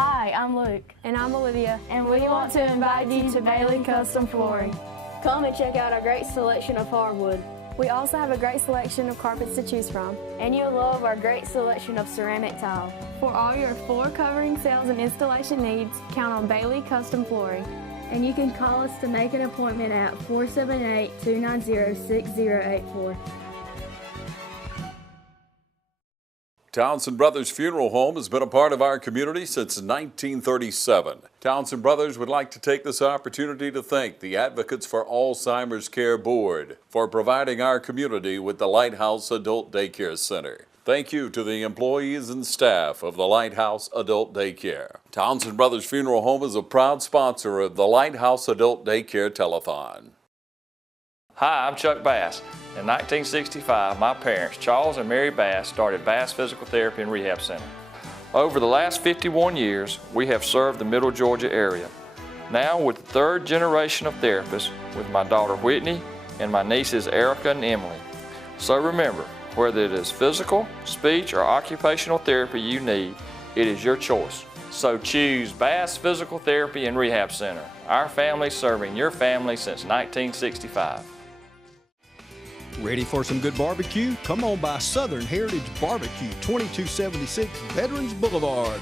Hi, I'm Luke. And I'm Olivia. And we want to invite you to Bailey Custom Flooring. Come and check out our great selection of hardwood. We also have a great selection of carpets to choose from. And you'll love our great selection of ceramic tile. For all your floor covering, sales, and installation needs, count on Bailey Custom Flooring. And you can call us to make an appointment at 478-290-6084. Townsend Brothers Funeral Home has been a part of our community since 1937. Townsend Brothers would like to take this opportunity to thank the Advocates for Alzheimer's Care Board for providing our community with the Lighthouse Adult Daycare Center. Thank you to the employees and staff of the Lighthouse Adult Daycare. Townsend Brothers Funeral Home is a proud sponsor of the Lighthouse Adult Daycare Telethon. Hi, I'm Chuck Bass. In 1965, my parents, Charles and Mary Bass, started Bass Physical Therapy and Rehab Center. Over the last 51 years, we have served the Middle Georgia area. Now with the third generation of therapists with my daughter Whitney and my nieces Erica and Emily. So remember, whether it is physical, speech, or occupational therapy you need, it is your choice. So choose Bass Physical Therapy and Rehab Center. Our family serving your family since 1965. Ready for some good barbecue? Come on by Southern Heritage Barbecue, 2276 Veterans Boulevard.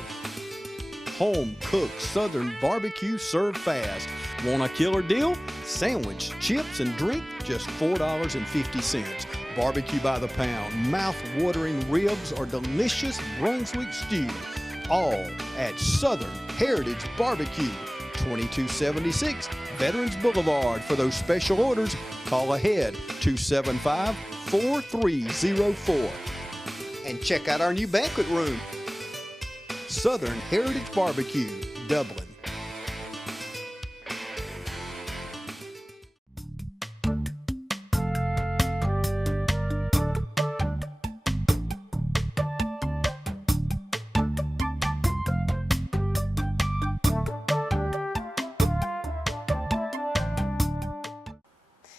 Home cooked Southern barbecue served fast. Want a killer deal? Sandwich, chips, and drink, just $4.50. Barbecue by the pound, mouth-watering ribs, or delicious Brunswick stew. All at Southern Heritage Barbecue, 2276 Veterans Boulevard. For those special orders, call ahead 275-4304. And check out our new banquet room. Southern Heritage Barbecue, Dublin.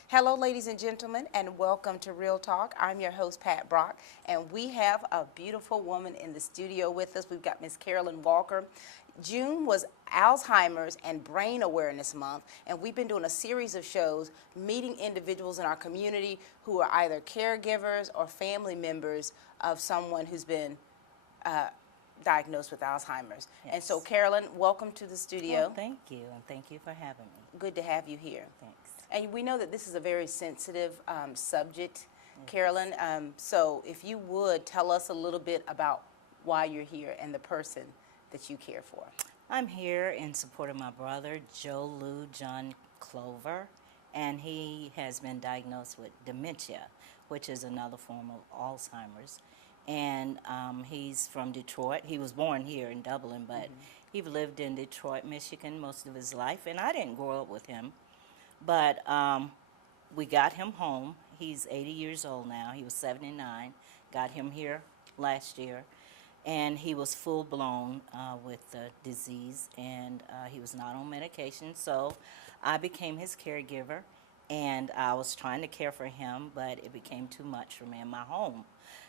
Hello, ladies and gentlemen, and welcome to Real Talk. I'm your host, Pat Brock, and we have a beautiful woman in the studio with us. We've got Miss Carolyn Walker. June was Alzheimer's and Brain Awareness Month, and we've been doing a series of shows meeting individuals in our community who are either caregivers or family members of someone who's been diagnosed with Alzheimer's. Yes. And so, Carolyn, welcome to the studio. Well, thank you, and thank you for having me. Good to have you here. Thanks. And we know that this is a very sensitive subject, Carolyn. So if you would tell us a little bit about why you're here and the person that you care for. I'm here in support of my brother, Joe Lou John Clover, and he has been diagnosed with dementia, which is another form of Alzheimer's. And he's from Detroit. He was born here in Dublin, but he lived in Detroit, Michigan most of his life, and I didn't grow up with him. But we got him home. He's 80 years old now. He was 79. Got him here last year. And he was full-blown with the disease, and he was not on medication. So I became his caregiver, and I was trying to care for him, but it became too much for me in my home.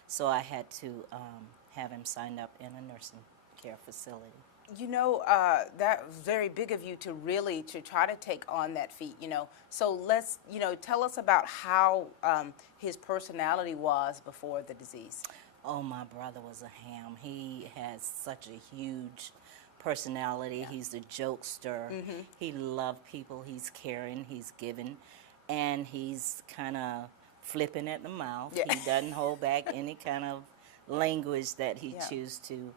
So I had to have him signed up in a nursing care facility. You know, that was very big of you to really try to take on that feat, you know. So let's, tell us about how his personality was before the disease. Oh, my brother was a ham. He has such a huge personality. Yeah. He's a jokester. He loved people. He's caring. He's giving. And he's kind of flipping at the mouth. Yeah. He doesn't hold back any kind of language that he chooses to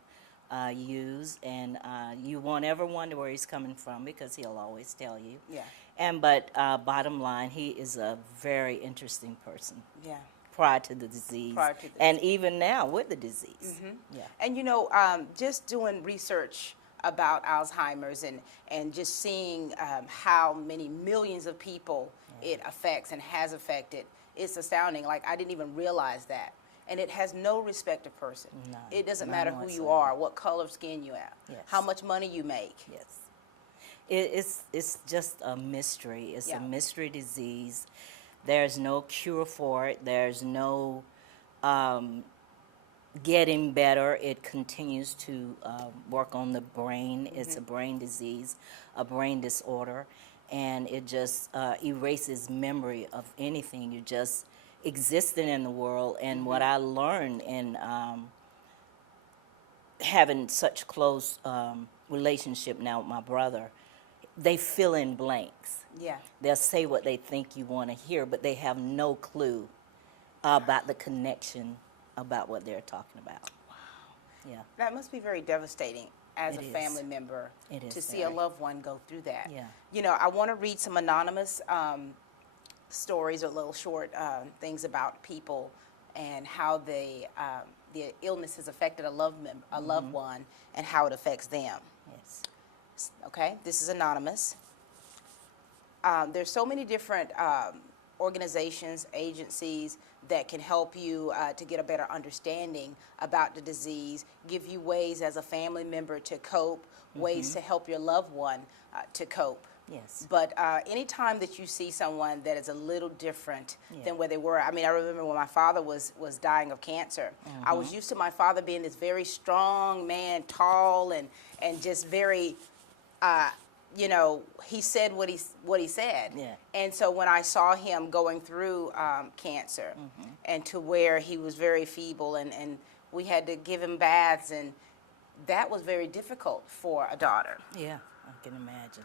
use, and you won't ever wonder where he's coming from because he'll always tell you. Yeah. But bottom line, he is a very interesting person. Yeah. Prior to the disease, and even now with the disease. Yeah. And just doing research about Alzheimer's and just seeing how many millions of people it affects and has affected, it's astounding. Like, I didn't even realize that. And it has no respect of person. No, it doesn't matter who you are, what color skin you have, how much money you make. Yes. It's just a mystery. It's a mystery disease. There's no cure for it. There's no getting better. It continues to work on the brain. It's a brain disease, a brain disorder, and it just erases memory of anything. You just existing in the world. And what I learned in having such close relationship now with my brother, they fill in blanks. Yeah. They'll say what they think you want to hear, but they have no clue about the connection about what they're talking about. Wow. Yeah. That must be very devastating as It a is. family member It is to see a very. loved one go through that. Yeah. You know, I want to read some anonymous stories or little short things about people and how the illness has affected a loved one and how it affects them. Yes. Okay, this is anonymous. There's so many different organizations, agencies that can help you to get a better understanding about the disease, give you ways as a family member to cope, ways to help your loved one to cope. Yes. But anytime that you see someone that is a little different than where they were, I mean, I remember when my father was dying of cancer, I was used to my father being this very strong man, tall and just very, you know, he said what he said. Yeah. And so when I saw him going through cancer and to where he was very feeble and we had to give him baths, and that was very difficult for a daughter. Yeah, I can imagine.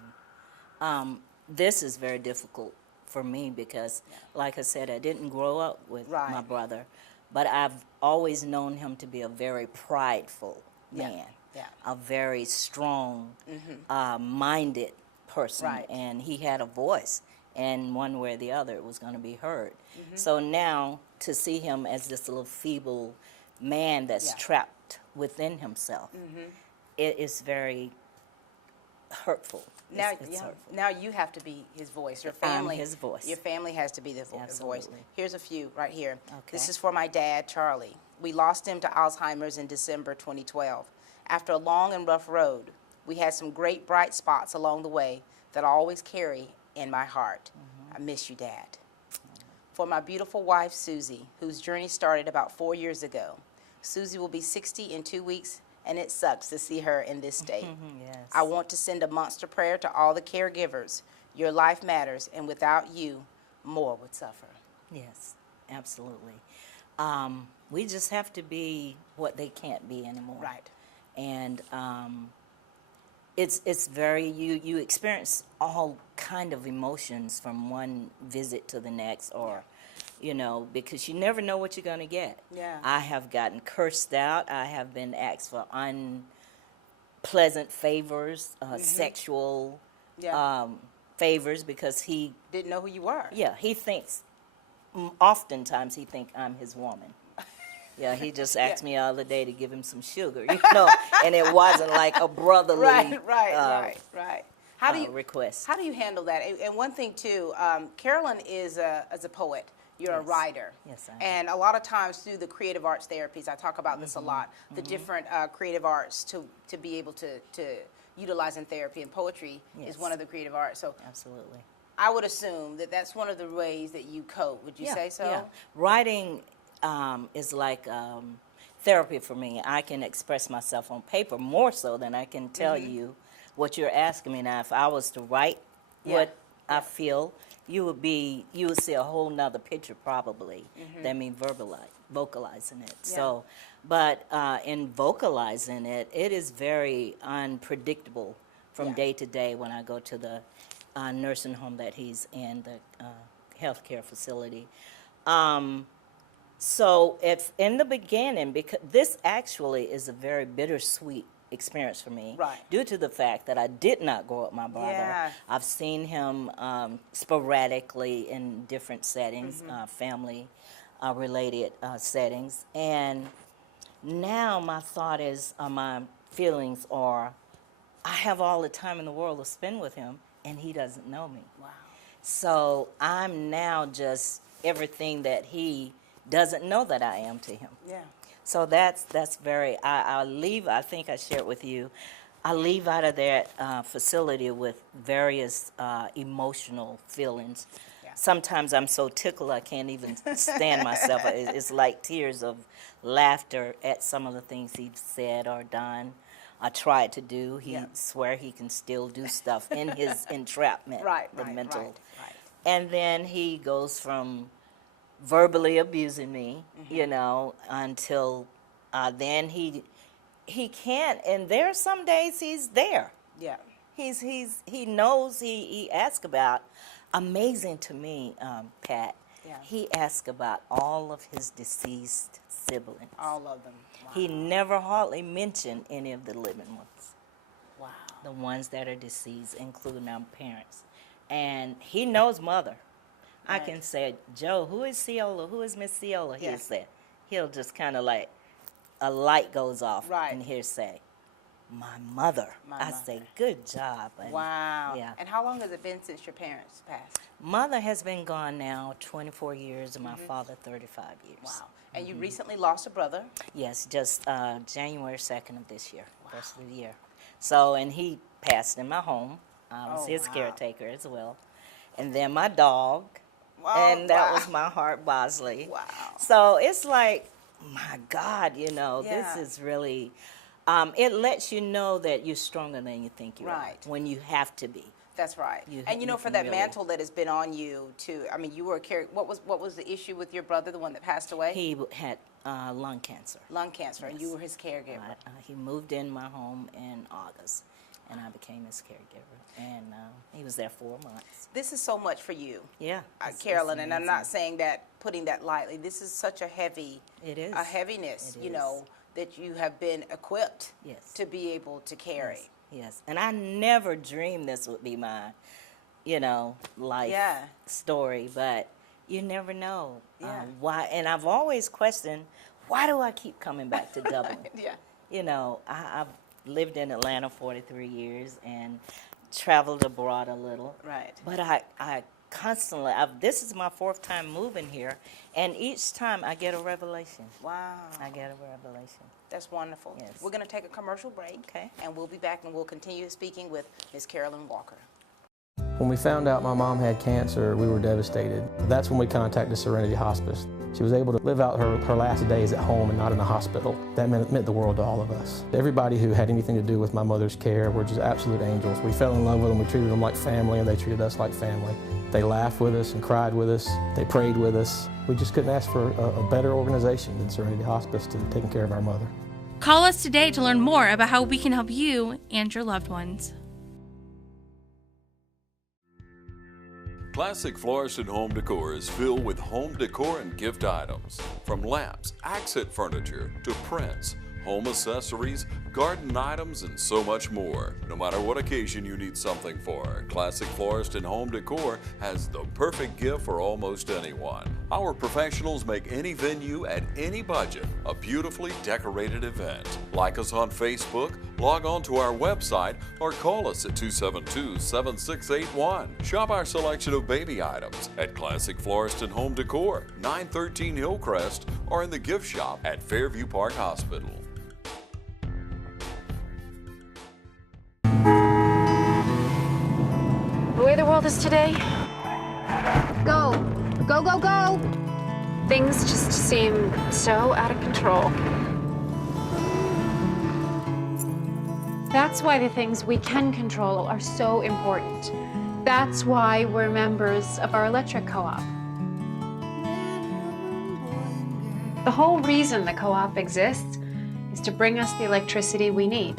This is very difficult for me because, like I said, I didn't grow up with my brother, but I've always known him to be a very prideful man, a very strong, minded person, and he had a voice, and one way or the other it was going to be heard. So now to see him as this little feeble man that's trapped within himself, it is very hurtful. Now, It's hurtful. now you have to be his voice. Your I'm family, his voice. Your family has to be the voice. Absolutely. Here's a few right here. Okay. This is for my dad, Charlie. We lost him to Alzheimer's in December 2012. After a long and rough road, we had some great bright spots along the way that I always carry in my heart. I miss you, Dad. For my beautiful wife, Susie, whose journey started about 4 years ago. Susie will be 60 in 2 weeks, and it sucks to see her in this state. Yes. I want to send a monster prayer to all the caregivers. Your life matters, and without you, more would suffer. Yes, absolutely. We just have to be what they can't be anymore. Right. And it's very, you experience all kind of emotions from one visit to the next, or, you know, because you never know what you're going to get. Yeah. I have gotten cursed out. I have been asked for unpleasant favors, sexual favors, because he Didn't know who you were. yeah, he thinks, oftentimes he think I'm his woman. Yeah, he just asked me the other day to give him some sugar, you know, and it wasn't like a brotherly Right. How do you request. How do you handle that? And one thing too, Carolyn is a poet. You're a writer. Yes, I am. And a lot of times through the creative arts therapies, I talk about this a lot, the different creative arts to be able to utilize in therapy, and poetry is one of the creative arts. So Absolutely. I would assume that that's one of the ways that you cope. Would you say so? Yeah. Writing is like therapy for me. I can express myself on paper more so than I can tell you what you're asking me. Now, if I was to write what I feel, you would see a whole nother picture probably than me vocalizing it. Yeah. So, but in vocalizing it, it is very unpredictable from day to day when I go to the nursing home that he's in, the healthcare facility. So if in the beginning, because this actually is a very bittersweet experience for me, due to the fact that I did not grow up with my brother. Yeah. I've seen him sporadically in different settings, family related settings, and now my thought is, my feelings are, I have all the time in the world to spend with him, and he doesn't know me. Wow. So I'm now just everything that he doesn't know that I am to him. Yeah. So that's very, I leave, I think I shared with you, I leave out of that facility with various emotional feelings. Yeah. sometimes I'm so tickled I can't even stand myself. It's like tears of laughter at some of the things he's said or done. I tried to do. He swear he can still do stuff in his entrapment, mental. And then he goes from verbally abusing me, you know, until then he can't. And there are some days he's there. Yeah. He knows. He asks about. Amazing to me, Pat. Yeah. He asks about all of his deceased siblings. All of them. Wow. He never hardly mentioned any of the living ones. Wow. The ones that are deceased, including our parents. And he knows Mother. Right. I can say, Joe, who is Ciola? Who is Miss Ciola? He'll say. He'll just kind of like, a light goes off. Right. And he'll say, my mother. I say, good job. And wow. Yeah. And how long has it been since your parents passed? Mother has been gone now 24 years and my father 35 years. Wow. And you recently lost a brother? Yes, just January 2nd of this year, first of the year. So, and he passed in my home. I was his caretaker as well. And then my dog. Wow. And that was my heart, Bosley. Wow. So it's like, my God, you know, this is really... it lets you know that you're stronger than you think you are when you have to be. That's right. And you know, for that really mantle that has been on you too. I mean, you were what was the issue with your brother, the one that passed away? He had lung cancer. Lung cancer, and you were his caregiver. He moved in my home in August, and I became his caregiver. And he was there 4 months. This is so much for you. Yeah, Carolyn, and I'm not saying that, putting that lightly. This is such a heavy. It is. A heaviness, you know, that you have been equipped to be able to carry. Yes, and I never dreamed this would be my, you know, life story, but you never know why. And I've always questioned, why do I keep coming back to Dublin? You know, I've lived in Atlanta 43 years and traveled abroad a little. Right. But I constantly, this is my 4th time moving here, and each time I get a revelation. Wow. I get a revelation. That's wonderful. Yes. We're going to take a commercial break, and we'll be back and we'll continue speaking with Ms. Carolyn Walker. When we found out my mom had cancer, we were devastated. That's when we contacted Serenity Hospice. She was able to live out her last days at home and not in a hospital. That meant the world to all of us. Everybody who had anything to do with my mother's care were just absolute angels. We fell in love with them, we treated them like family, and they treated us like family. They laughed with us and cried with us. They prayed with us. We just couldn't ask for a better organization than Serenity Hospice to taking care of our mother. Call us today to learn more about how we can help you and your loved ones. Classic Florist and Home Decor is filled with home decor and gift items. From lamps, accent furniture, to prints, home accessories, garden items, and so much more. No matter what occasion you need something for, Classic Florist and Home Decor has the perfect gift for almost anyone. Our professionals make any venue at any budget a beautifully decorated event. Like us on Facebook, log on to our website, or call us at 272-7681. Shop our selection of baby items at Classic Florist and Home Decor, 913 Hillcrest, or in the gift shop at Fairview Park Hospital. The way the world is today, go, go, go, go. Things just seem so out of control. That's why the things we can control are so important. That's why we're members of our electric co-op. The whole reason the co-op exists is to bring us the electricity we need.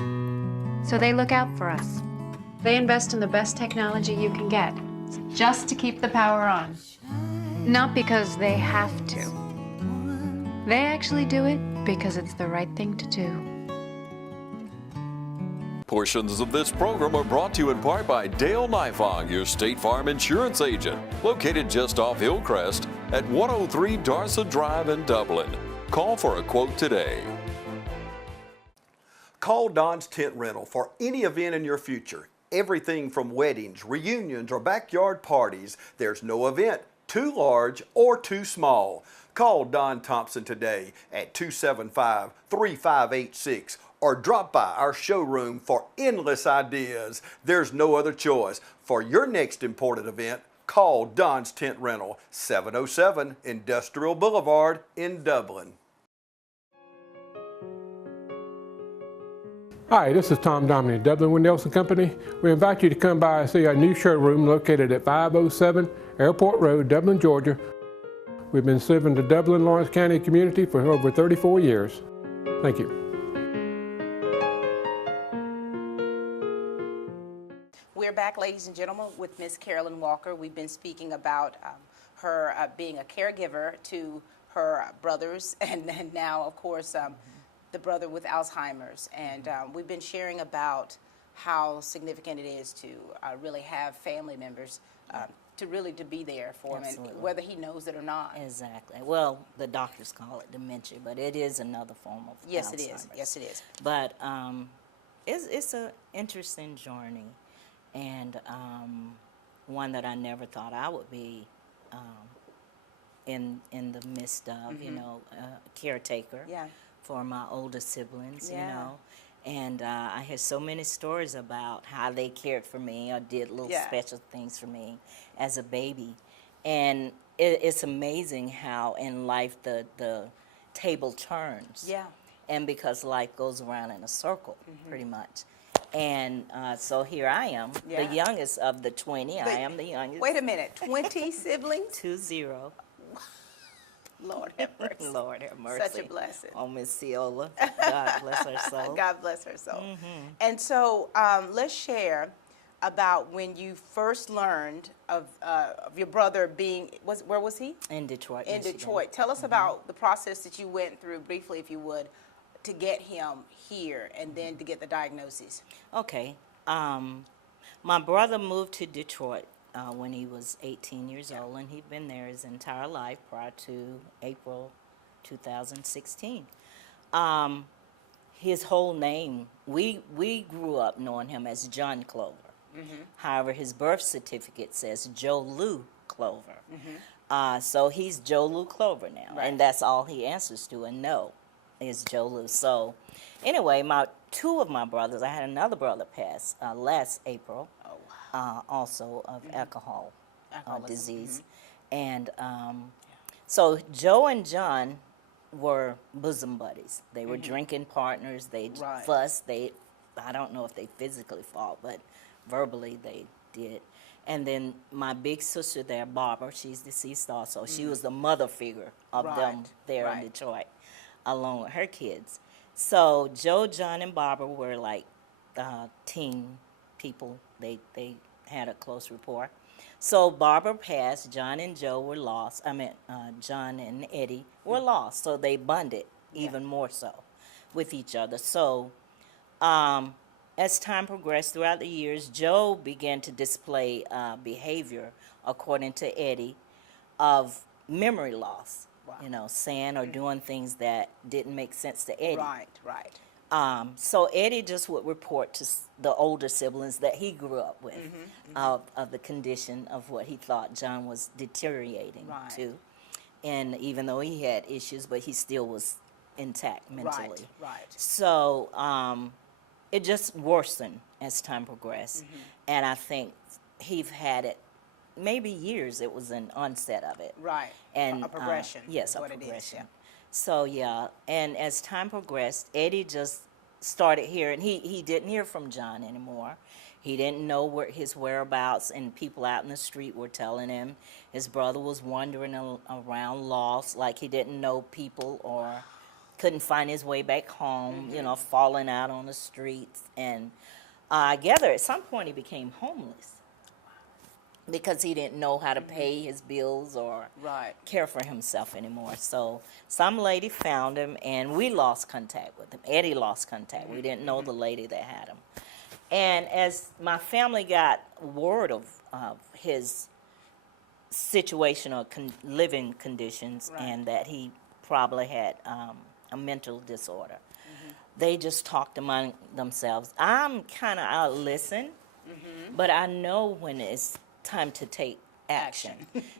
So they look out for us. They invest in the best technology you can get, just to keep the power on. Not because they have to. They actually do it because it's the right thing to do. Portions of this program are brought to you in part by Dale Nifong, your State Farm insurance agent, located just off Hillcrest at 103 Darsa Drive in Dublin. Call for a quote today. Call Don's Tent Rental for any event in your future. Everything from weddings, reunions, or backyard parties. There's no event too large or too small. Call Don Thompson today at 275-3586 or drop by our showroom for endless ideas. There's no other choice. For your next important event, Call Don's Tent Rental, 707 Industrial Boulevard in Dublin. Hi, this is Tom Dominic, Dublin with Nelson Company. We invite you to come by and see our new showroom located at 507 Airport Road, Dublin, Georgia. We've been serving the Dublin, Lawrence County community for over 34 years. Thank you. We're back, ladies and gentlemen, with Miss Carolyn Walker. We've been speaking about her being a caregiver to her brothers and now, of course, the brother with Alzheimer's. And we've been sharing about how significant it is to really have family members to be there for him, and whether he knows it or not. Exactly. Well, the doctors call it dementia, but it is another form of Yes, Alzheimer's. it is. Yes, it is. But it's an interesting journey, and one that I never thought I would be in the midst of, you know, caretaker for my older siblings, you know. And I hear so many stories about how they cared for me or did little special things for me as a baby. And it's amazing how in life the table turns. Yeah. And because life goes around in a circle, pretty much. And so here I am, the youngest of the 20. I am the youngest. Wait a minute, 20 siblings? 20. Lord have mercy. Lord have mercy. Such a blessing. Oh, Miss Ciola. God bless her soul. God bless her soul. And so let's share about when you first learned of your brother being, where was he? In Detroit, In Detroit. Tell us about the process that you went through, briefly, if you would, to get him here and then to get the diagnosis. Okay. My brother moved to Detroit when he was 18 years old, and he'd been there his entire life prior to April 2016. His whole name, we grew up knowing him as John Clover. However, his birth certificate says Joe Lou Clover. So he's Joe Lou Clover now, and that's all he answers to and know is Joe Lou. So anyway, two of my brothers, I had another brother pass last April. Also of alcohol disease. And so Joe and John were bosom buddies. They were drinking partners. They fussed. I don't know if they physically fought, but verbally they did. And then my big sister there, Barbara, she's deceased also. She was the mother figure of them there in Detroit, along with her kids. So Joe, John, and Barbara were like teen people. They had a close rapport. So Barbara passed. John and Joe were lost. John and Eddie were lost. So they bonded even more so with each other. So as time progressed throughout the years, Joe began to display behavior, according to Eddie, of memory loss. You know, saying or doing things that didn't make sense to Eddie. So Eddie just would report to the older siblings that he grew up with of the condition of what he thought John was deteriorating to. And even though he had issues, but he still was intact mentally. So it just worsened as time progressed. And I think he's had it maybe years. It was an onset of it. And a progression. Yes, a progression. So yeah, and as time progressed, Eddie just started hearing, he didn't hear from John anymore. He didn't know where his whereabouts, and people out in the street were telling him his brother was wandering around lost, like he didn't know people or couldn't find his way back home, you know, falling out on the streets. And I gather at some point he became homeless because he didn't know how to pay his bills or care for himself anymore. So some lady found him, and we lost contact with him. Eddie lost contact. We didn't know the lady that had him. And as my family got word of his situation or living conditions and that he probably had a mental disorder, they just talked among themselves. I listen, but I know when it's time to take action.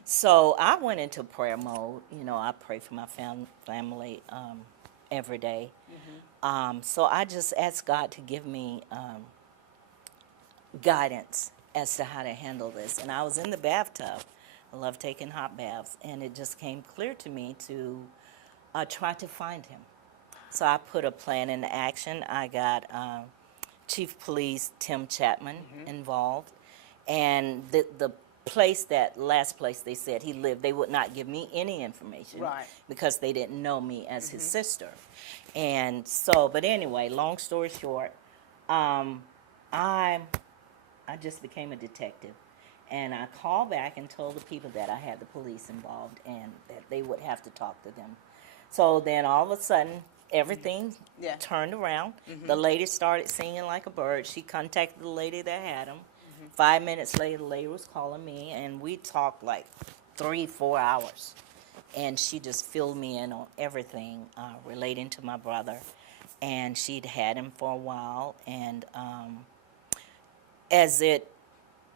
So I went into prayer mode. You know, I pray for my family every day. So I just asked God to give me guidance as to how to handle this. And I was in the bathtub. I love taking hot baths, and it just came clear to me to try to find him. So I put a plan into action. I got Chief Police Tim Chapman involved, and the last place they said he lived, they would not give me any information because they didn't know me as his sister. And so, but anyway, long story short, I just became a detective. And I called back and told the people that I had the police involved and that they would have to talk to them. So then all of a sudden, everything turned around. The lady started singing like a bird. She contacted the lady that had him. 5 minutes later, the lady was calling me, and we talked like 3-4 hours. And she just filled me in on everything relating to my brother. And she'd had him for a while, and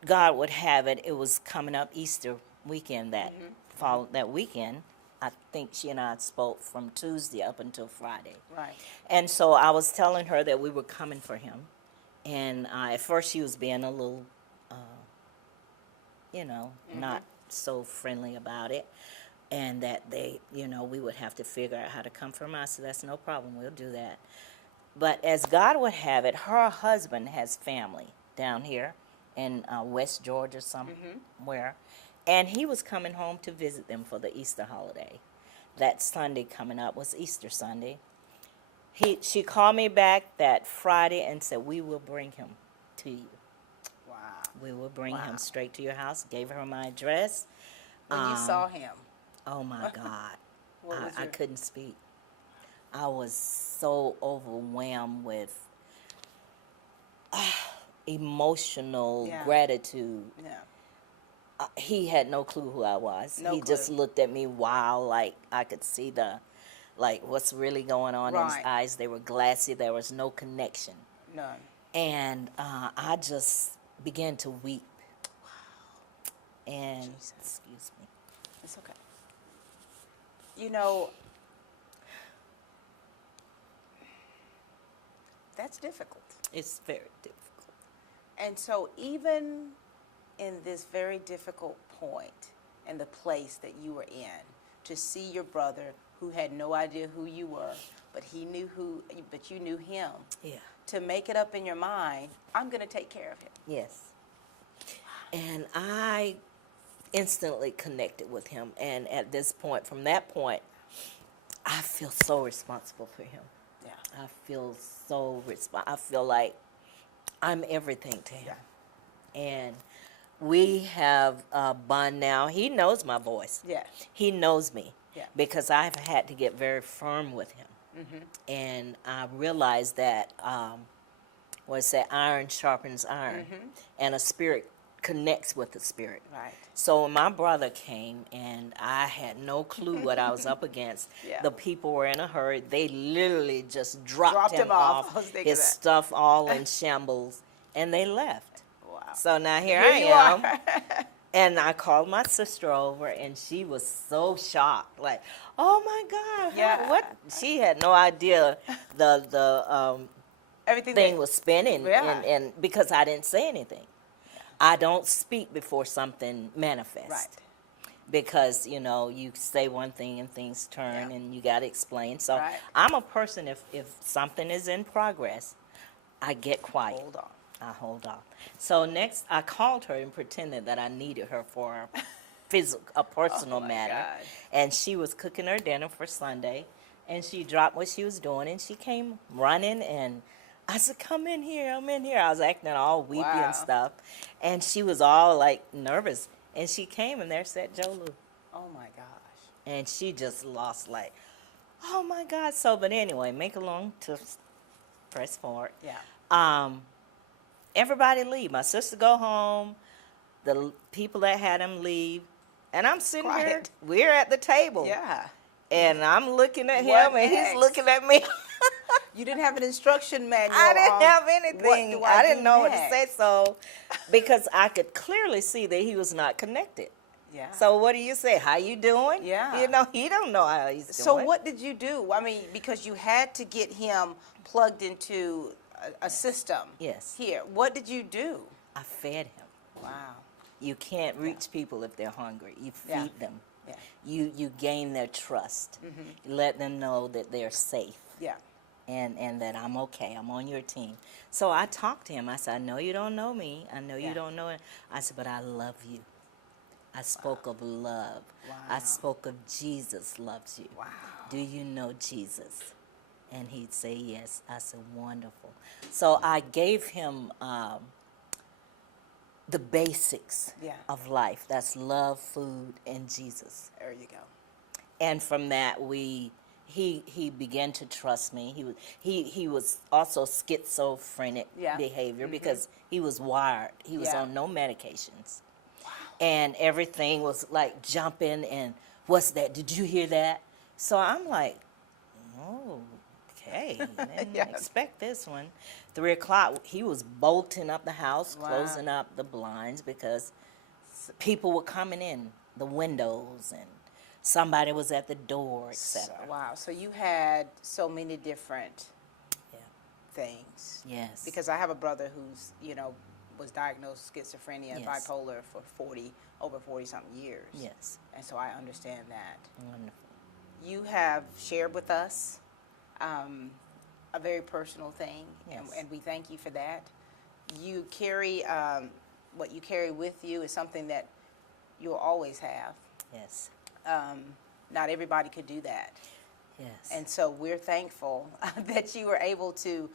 God would have it, it was coming up Easter weekend that weekend. I think she and I spoke from Tuesday up until Friday. Right. And so I was telling her that we were coming for him. And at first she was being a little, not so friendly about it. And that we would have to figure out how to come for him. I said, that's no problem, we'll do that. But as God would have it, her husband has family down here in West Georgia somewhere, and he was coming home to visit them for the Easter holiday. That Sunday coming up was Easter Sunday. She called me back that Friday and said, we will bring him to you. Wow. We will bring him straight to your house. Gave her my address. When you saw him. Oh my God. I couldn't speak. I was so overwhelmed with emotional gratitude. Yeah. He had no clue who I was. He just looked at me wild, like I could see what's really going on in his eyes. They were glassy. There was no connection. None. And I just began to weep. Wow. And excuse me. It's okay. You know, that's difficult. It's very difficult. And so even in this very difficult point and the place that you were in, to see your brother who had no idea who you were, but you knew him. Yeah. To make it up in your mind, I'm going to take care of him. Yes. And I instantly connected with him. And at this point, from that point, I feel so responsible for him. Yeah. I feel so I feel like I'm everything to him. Yeah. And we have a bond now. He knows my voice. Yeah. He knows me. Yeah. Because I've had to get very firm with him. Mm-hmm. And I realized that, iron sharpens iron. Mm-hmm. And a spirit connects with the spirit. Right. So when my brother came and I had no clue what I was up against, the people were in a hurry. They literally just dropped him off, his stuff all in shambles, and they left. Wow. So now here I am. And I called my sister over, and she was so shocked, like, "Oh my God, what?" She had no idea the everything was spinning, and because I didn't say anything. I don't speak before something manifests. Right. Because, you say one thing and things turn and you got to explain. So I'm a person, if something is in progress, I get quiet. Hold on. I hold on. So next, I called her and pretended that I needed her for a personal matter. God. And she was cooking her dinner for Sunday. And she dropped what she was doing and she came running, and I said, "Come in here, I'm in here." I was acting all weepy and stuff. And she was all like nervous. And she came and there sat Joe Lou. Oh my gosh. And she just lost like, oh my God. So, but anyway, make a long to press forward. Yeah. Everybody leave. My sister go home. The people that had him leave. And I'm sitting here. We're at the table. Yeah. And I'm looking at him and he's looking at me. You didn't have an instruction manual. I didn't have anything. I didn't know what to say, so because I could clearly see that he was not connected. Yeah. So what do you say? How you doing? Yeah. He don't know how he's doing. So what did you do? I mean, because you had to get him plugged into a system. Yes. Here. What did you do? I fed him. Wow. You can't reach people if they're hungry. You feed Yeah. them. Yeah. You gain their trust. You let them know that they're safe. Yeah. And that I'm okay, I'm on your team. So I talked to him. I said, I know you don't know me. I know you don't know it. I said, but I love you. I spoke of love. Wow. I spoke of Jesus loves you. Wow. Do you know Jesus? And he'd say yes. I said, wonderful. So I gave him the basics of life. That's love, food, and Jesus. There you go. And from that, he began to trust me. He was also schizophrenic behavior because he was wired. He was on no medications. Wow. And everything was like jumping and what's that? Did you hear that? So I'm like, oh, okay. I didn't expect this one. 3 o'clock, he was bolting up the house, closing up the blinds because people were coming in the windows and somebody was at the door, etc. Wow. So you had so many different things. Yes. Because I have a brother who's, was diagnosed with schizophrenia and bipolar for over 40-something years. Yes. And so I understand that. Wonderful. You have shared with us a very personal thing, and we thank you for that. You carry, what you carry with you is something that you'll always have. Yes. Not everybody could do that. Yes. And so we're thankful that you were able to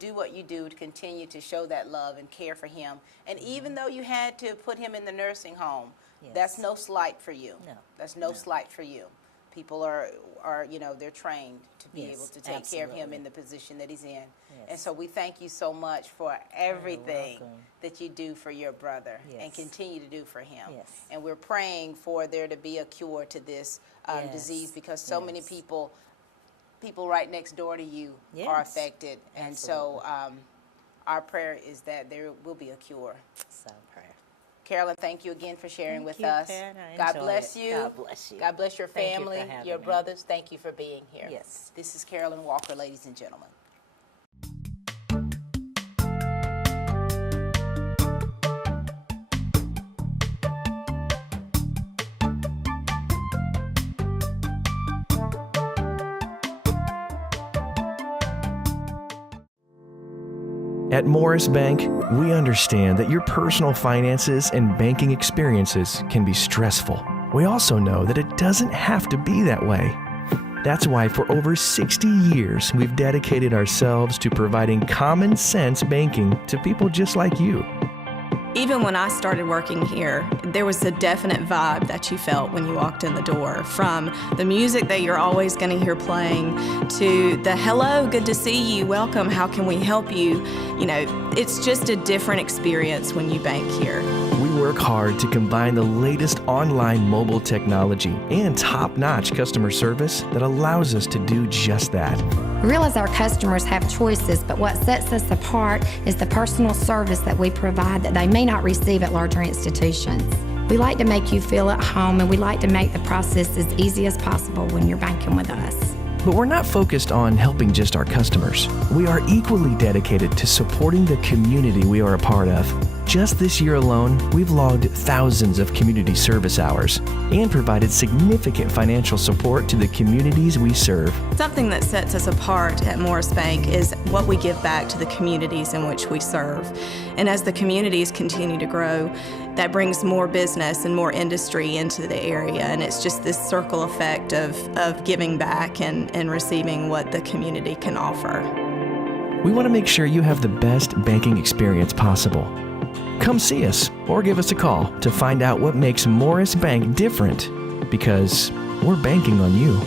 do what you do, to continue to show that love and care for him. And even though you had to put him in the nursing home, that's no slight for you. No. That's no slight for you. People are they're trained to be able to take care of him in the position that he's in. Yes. And so we thank you so much for everything that you do for your brother and continue to do for him. Yes. And we're praying for there to be a cure to this disease, because so many people right next door to you are affected. And so our prayer is that there will be a cure. So prayer. Carolyn, thank you again for sharing with us. Pat. God bless you. God bless you. God bless your family, your me. brothers. Thank you for being here. Yes. This is Carolyn Walker, ladies and gentlemen. At Morris Bank, we understand that your personal finances and banking experiences can be stressful. We also know that it doesn't have to be that way. That's why for over 60 years, we've dedicated ourselves to providing common sense banking to people just like you. Even when I started working here, there was a definite vibe that you felt when you walked in the door, from the music that you're always going to hear playing to the hello, good to see you, welcome, how can we help you? It's just a different experience when you bank here. We work hard to combine the latest online mobile technology and top-notch customer service that allows us to do just that. We realize our customers have choices, but what sets us apart is the personal service that we provide that they may not receive at larger institutions. We like to make you feel at home, and we like to make the process as easy as possible when you're banking with us. But we're not focused on helping just our customers. We are equally dedicated to supporting the community we are a part of. Just this year alone, we've logged thousands of community service hours and provided significant financial support to the communities we serve. Something that sets us apart at Morris Bank is what we give back to the communities in which we serve. And as the communities continue to grow, that brings more business and more industry into the area, and it's just this circle effect of giving back and receiving what the community can offer. We want to make sure you have the best banking experience possible. Come see us or give us a call to find out what makes Morris Bank different, because we're banking on you.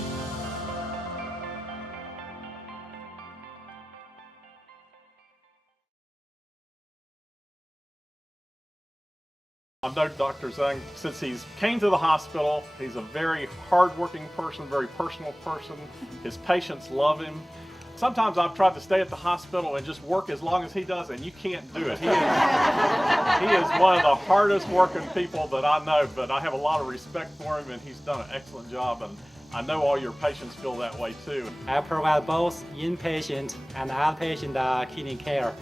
I've known Dr. Zhang since he's came to the hospital. He's a very hardworking person, very personal person. His patients love him. Sometimes I've tried to stay at the hospital and just work as long as he does, and you can't do it. He is one of the hardest working people that I know, but I have a lot of respect for him, and he's done an excellent job, and I know all your patients feel that way too. I provide both inpatient and outpatient kidney care.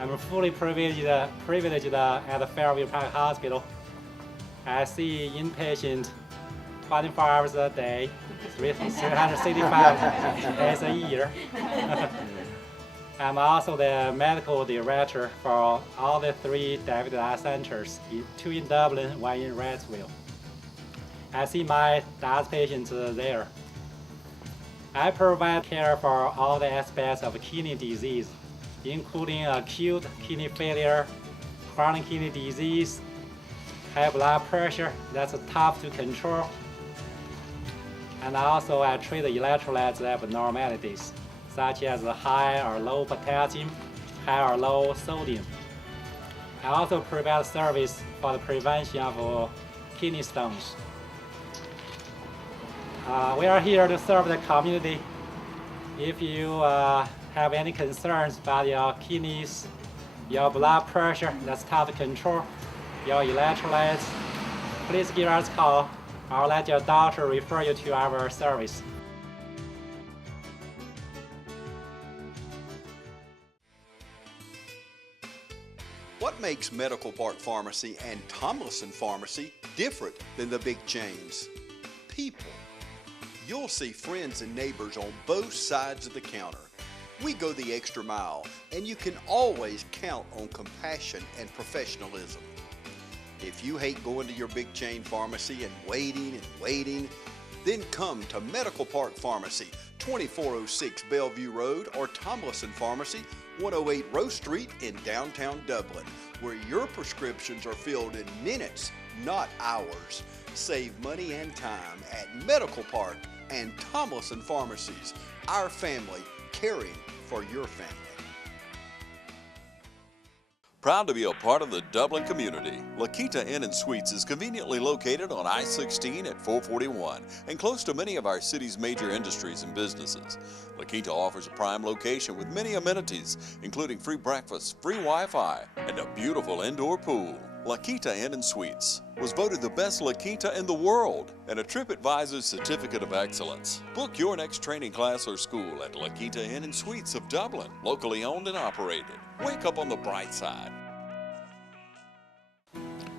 I'm fully privileged at Fairview Park Hospital. I see inpatient 24 hours a day, 365 days a year. I'm also the medical director for all the 3 WDIG centers, 2 in Dublin, 1 in Wrightsville. I see my DAS patients there. I provide care for all the aspects of kidney disease, including acute kidney failure, chronic kidney disease, high blood pressure that's tough to control, and also I treat the electrolytes abnormalities, such as high or low potassium, high or low sodium. I also provide service for the prevention of kidney stones. We are here to serve the community. If you have any concerns about your kidneys, your blood pressure that's tough to control, your electrolytes, please give us a call or let your doctor refer you to our service. What makes Medical Park Pharmacy and Tomlinson Pharmacy different than the big chains? People. You'll see friends and neighbors on both sides of the counter. We go the extra mile, and you can always count on compassion and professionalism. If you hate going to your big chain pharmacy and waiting, then come to Medical Park Pharmacy, 2406 Bellevue Road, or Tomlinson Pharmacy, 108 Rose Street in downtown Dublin, where your prescriptions are filled in minutes, not hours. Save money and time at Medical Park and Tomlinson Pharmacies, our family caring for your family. Proud to be a part of the Dublin community, La Quinta Inn and Suites is conveniently located on I-16 at 441 and close to many of our city's major industries and businesses. La Quinta offers a prime location with many amenities, including free breakfast, free Wi-Fi, and a beautiful indoor pool. La Quinta Inn and Suites was voted the best La Quinta in the world and a TripAdvisor's Certificate of Excellence. Book your next training class or school at La Quinta Inn and Suites of Dublin, locally owned and operated. Wake up on the bright side.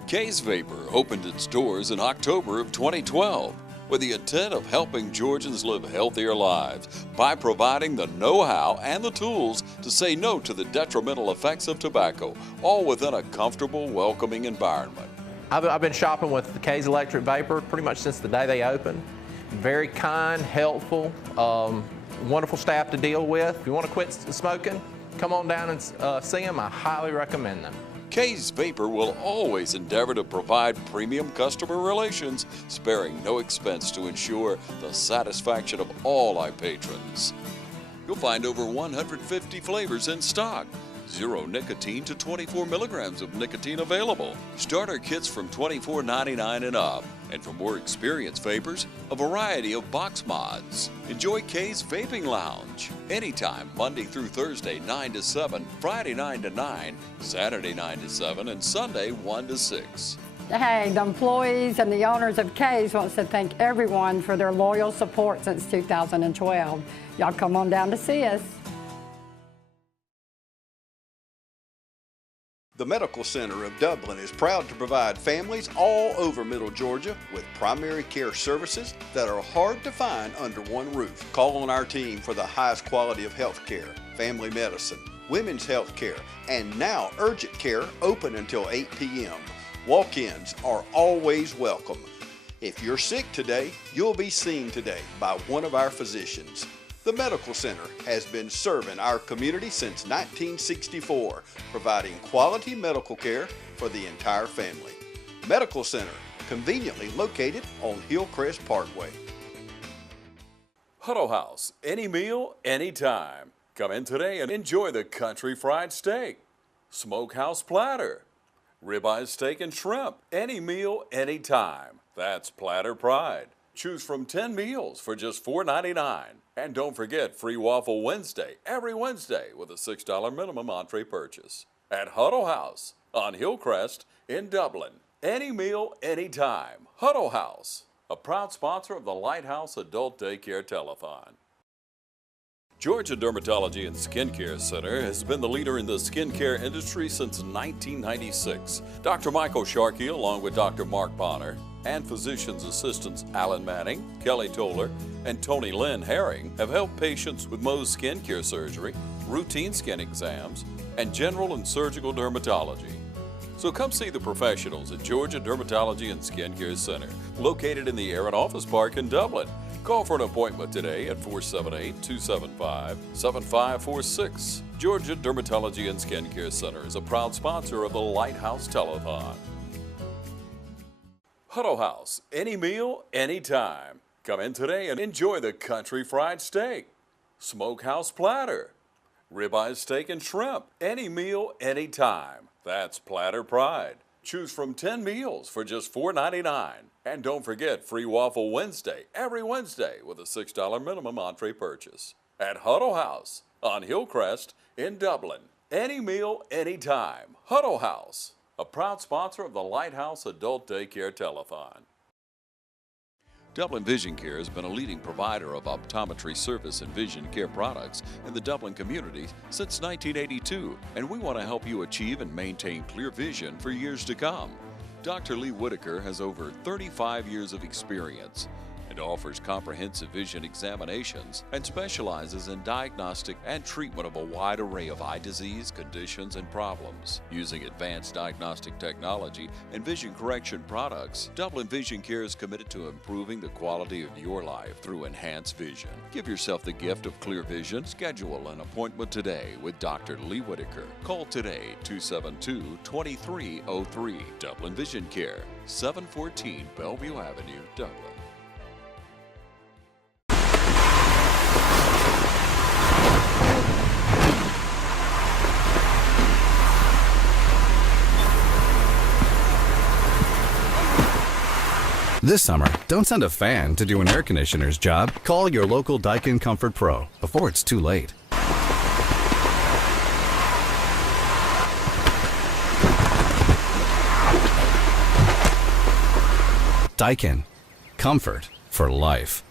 K's Vapor opened its doors in October of 2012 with the intent of helping Georgians live healthier lives by providing the know-how and the tools to say no to the detrimental effects of tobacco, all within a comfortable, welcoming environment. I've been shopping with the K's Electric Vapor pretty much since the day they opened. Very kind, helpful, wonderful staff to deal with. If you want to quit smoking, come on down and see them. I highly recommend them. K's Vapor will always endeavor to provide premium customer relations, sparing no expense to ensure the satisfaction of all our patrons. You'll find over 150 flavors in stock. 0 nicotine to 24 milligrams of nicotine available. Starter kits from $24.99 and up. And for more experienced vapors, a variety of box mods. Enjoy K's Vaping Lounge. Anytime, Monday through Thursday, 9 to 7, Friday 9 to 9, Saturday 9 to 7, and Sunday 1 to 6. Hey, the employees and the owners of K's wants to thank everyone for their loyal support since 2012. Y'all come on down to see us. The Medical Center of Dublin is proud to provide families all over Middle Georgia with primary care services that are hard to find under one roof. Call on our team for the highest quality of health care, family medicine, women's health care, and now urgent care open until 8 p.m. Walk-ins are always welcome. If you're sick today, you'll be seen today by one of our physicians. The Medical Center has been serving our community since 1964, providing quality medical care for the entire family. Medical Center, conveniently located on Hillcrest Parkway. Huddle House, any meal, anytime. Come in today and enjoy the country fried steak, smokehouse platter, ribeye steak and shrimp. Any meal, anytime. That's Platter Pride. Choose from 10 meals for just $4.99. And don't forget free Waffle Wednesday, every Wednesday with a $6 minimum entree purchase. At Huddle House on Hillcrest in Dublin. Any meal, anytime. Huddle House, a proud sponsor of the Lighthouse Adult Daycare Telethon. Georgia Dermatology and Skincare Center has been the leader in the skincare industry since 1996. Dr. Michael Sharkey, along with Dr. Mark Bonner, and physician's assistants Alan Manning, Kelly Toller, and Tony Lynn Herring have helped patients with Mohs skincare surgery, routine skin exams, and general and surgical dermatology. So come see the professionals at Georgia Dermatology and Skincare Center, located in the Aaron Office Park in Dublin. Call for an appointment today at 478-275-7546. Georgia Dermatology and Skincare Center is a proud sponsor of the Lighthouse Telethon. Huddle House, any meal, anytime. Come in today and enjoy the country fried steak, smokehouse platter, ribeye steak and shrimp. Any meal, anytime. That's Platter Pride. Choose from 10 meals for just $4.99. And don't forget free Waffle Wednesday, every Wednesday, with a $6 minimum entree purchase. At Huddle House on Hillcrest in Dublin. Any meal, anytime. Huddle House, a proud sponsor of the Lighthouse Adult Daycare Telethon. Dublin Vision Care has been a leading provider of optometry service and vision care products in the Dublin community since 1982, and we want to help you achieve and maintain clear vision for years to come. Dr. Lee Whitaker has over 35 years of experience and offers comprehensive vision examinations and specializes in diagnostic and treatment of a wide array of eye disease, conditions, and problems. Using advanced diagnostic technology and vision correction products, Dublin Vision Care is committed to improving the quality of your life through enhanced vision. Give yourself the gift of clear vision. Schedule an appointment today with Dr. Lee Whitaker. Call today 272-2303. Dublin Vision Care, 714 Bellevue Avenue, Dublin. This summer, don't send a fan to do an air conditioner's job. Call your local Daikin Comfort Pro before it's too late. Daikin. Comfort for life.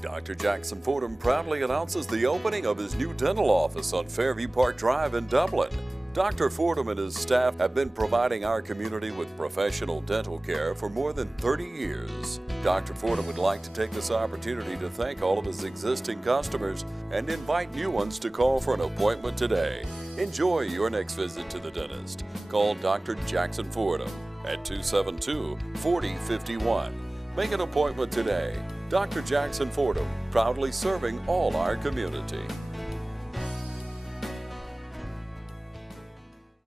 Dr. Jackson Fordham proudly announces the opening of his new dental office on Fairview Park Drive in Dublin. Dr. Fordham and his staff have been providing our community with professional dental care for more than 30 years. Dr. Fordham would like to take this opportunity to thank all of his existing customers and invite new ones to call for an appointment today. Enjoy your next visit to the dentist. Call Dr. Jackson Fordham at 272-4051. Make an appointment today. Dr. Jackson Fordham, proudly serving all our community.